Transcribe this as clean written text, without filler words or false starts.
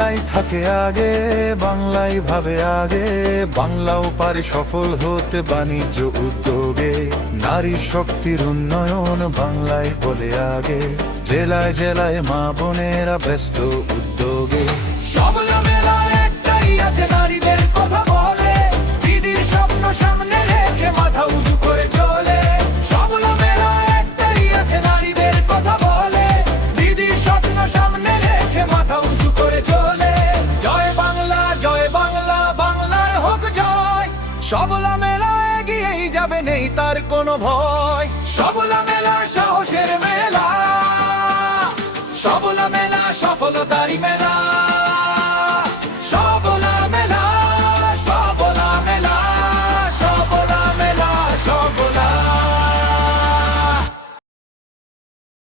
বাংলাই থাকে আগে, বাংলাই ভাবে আগে, বাংলাও পারে সফল হতে বাণিজ্য উদ্যোগে। নারী শক্তির উন্নয়ন বাংলায় বলে আগে, জেলায় জেলায় মা বোনেরা ব্যস্ত উদ্যোগে। সবলা মেলা একটাই আছে, নারীদের কথা বলে, দিদির স্বপ্ন সামনে রেখে মাথা উঁচু করে চলে। সবলা মেলা একটাই আছে, নারীদের কথা বলে, দিদির স্বপ্ন সামনে রেখে মাথা উঁচু করে চলে। জয় বাংলা, জয় বাংলা, বাংলার হোক জয়। সবলা মেলা এগিয়েই যাবে, নেই তার কোনো ভয়। সবলা মেলা সাহসের মেলা, সবলা মেলা সফলতারই মেলা।